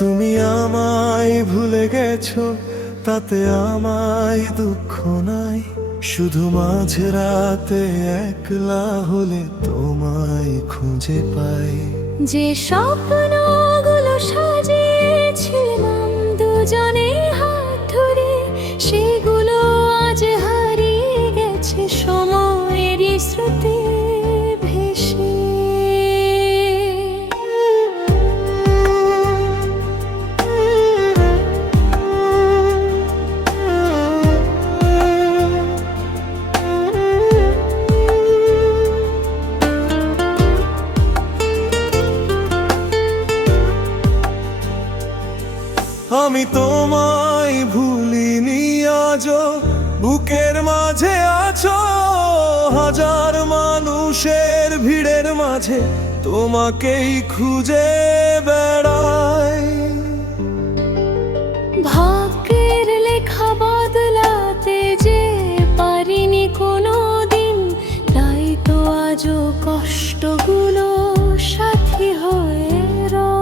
তুমি আমায় ভুলে গেছো, তাতে আমায় দুঃখ নাই। শুধু মাঝে রাতে একলা হলে তোমায় খুঁজে পাই। যে স্বপ্নগুলো সাজিয়েছিলাম দুজনে হাত ধরে, সেগুলো আজ হারিয়ে গেছে সময়েরই স্রোতে ভেসে। আমি তোমায় ভুলিনি আজও, বুকের মাঝে আছো। হাজার মানুষের ভিড়ের মাঝে তোমাকেই খুঁজে বেড়াই। ভাগ্যের লেখা বদলাতে যে পারিনি কোনো দিন, তাই তো আজও কষ্টগুলো সাথী হয়ে রয়।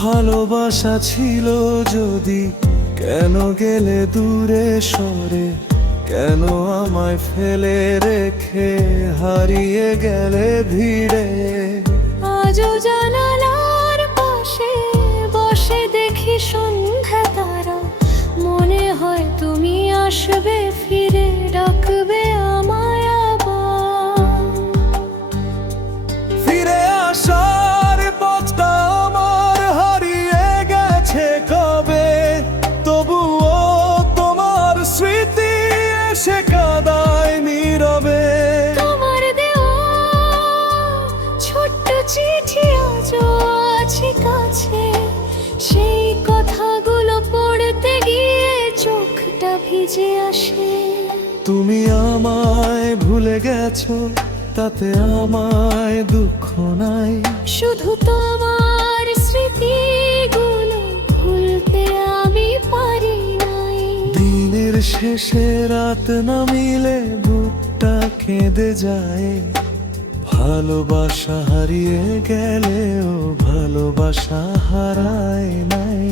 ভালোবাসা ছিল যদি, কেন গেলে দূরে সরে? কেন আমায় ফেলে রেখে হারিয়ে গেলে ভিড়ে? আজও জানালার পাশে বসে দেখি সন্ধ্যা তারা, মনে হয় তুমি আসবে ফিরে, ডাকবে আমায় আবার। ফিরে আসার পথটা আমার হারিয়ে গেছে কবে, তবুও তোমার স্মৃতি এসে কাঁদায় নীরবে। তোমার দেওয়া ছোট্ট চিঠি আজও আছে কাছে, সেই কথাগুলো পড়তে গিয়ে চোখটা ভিজে আসে। তুমি আমায় ভুলে গেছো, তাতে আমায় দুঃখ নাই। শুধু তোমার স্মৃতিগুলো ভুলতে আমি পারি নাই। দিনের শেষে রাত নামিলে বুকটা কেঁদে যায়। ভালোবাসা হারিয়ে গেলেও ভালোবাসা হারায় নাই।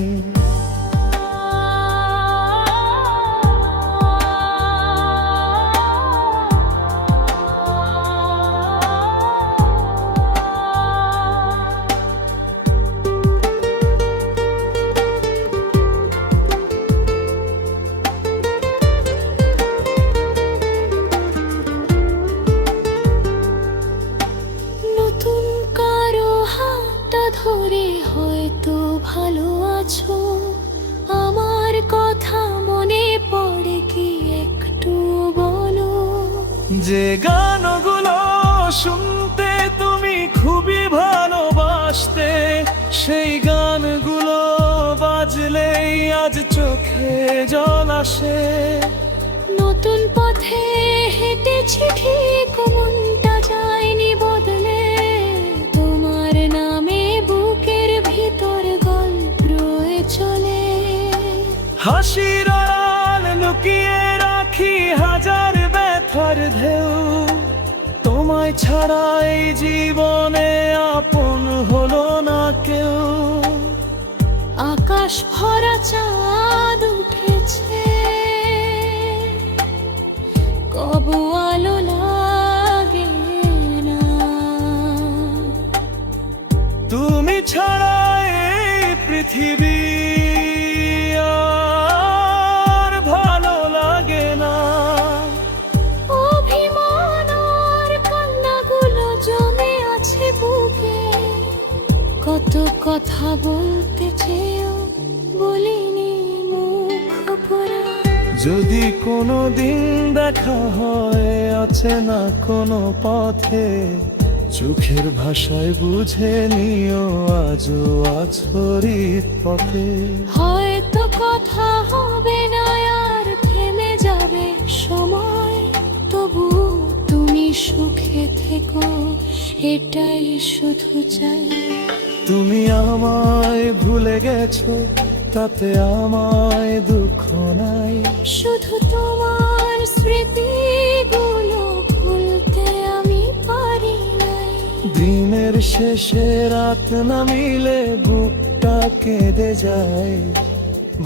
নতুন কারো হাতটা ধরে হয়তো ভালো আছো, আমার কথা মনে পড়ে কি একটু বলো? যে গানগুলো শুনতে তুমি খুবই ভালোবাসতে, সেই গানগুলো বাজলেই আজ চোখে জল আসে। নতুন পথে হেঁটেছি ঠিক, মনটা যায়নি বদলে। তোমার নামে বুকের ভিতর গল্প রয়ে চলে। হাসির আড়াল লুকিয়ে রাখি হাজার ব্যথার ঢেউ। তোমায় ছাড়া এই জীবনে আপন হলো না কেউ। আকাশ ভরা চাঁদ উঠেছে, কবু আলো লাগে না। তুমি ছাড়া এই পৃথিবী আর ভালো লাগে না। অভিমান আর কান্নাগুলো জমে আছে বুকে, কত কথা বলতে চেয়েও বলিনি মুখ ভরা। যদি কোনো দিন দেখা হয় অচেনা কোনো পথে, চোখের ভাষায় বুঝে নিও আজও আছরিত পথে। হয়তো কথা হবে না আর থেমে যাবে সময়, তবু তুমি সুখে থেকো এটাই শুধু চাই। তুমি আমায় ভুলে গেছো, তাতে আমায় দুঃখ নাই। শুধু তোমার স্মৃতিগুলো ভুলতে আমি পারি নাই। দিনের শেষে রাত নামিলে বুকটা কেঁদে যায়,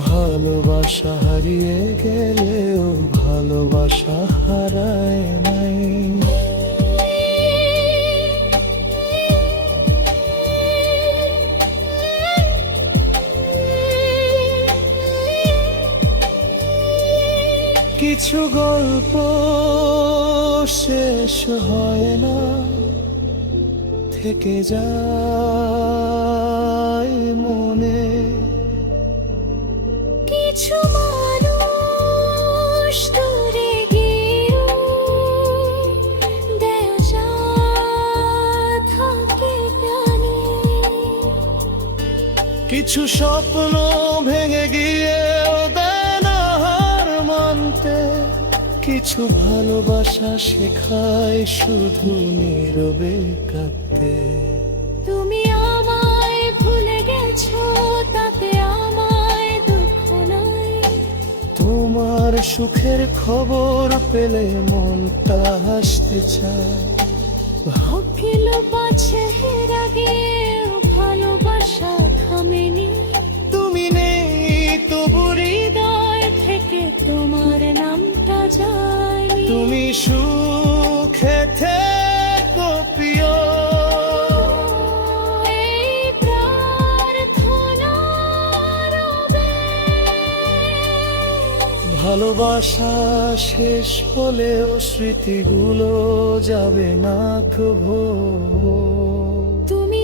ভালোবাসা হারিয়ে গেলেও ভালোবাসা হারায় নাই। কিছু গল্প শেষ হয় না, থেকে যায় মনে। কিছু মানুষ দূরে গিয়েও দেওয়া থাকে প্রাণে। কিছু স্বপ্ন ভেঙে গিয়েও দেয় না হার মানতে। কিছু ভালোবাসা শেখায় শুধু নীরবে কাঁদতে। তুমি আমায় ভুলে গেছো, তাতে আমায় দুঃখ নাই। তোমার সুখের খবর পেলে মনটা হাসতে চায়। ভাগ্যেল বাছে হের আগে ভালোবাসা থামেনি। তুমি নেই তবু হৃদয় থেকে তোমার নামটা যায়নি। তুমি সুখে থেকো প্রিয়, এই প্রার্থনা রবে। ভালোবাসা শেষ হলেও স্মৃতিগুলো যাবে না কভু। তুমি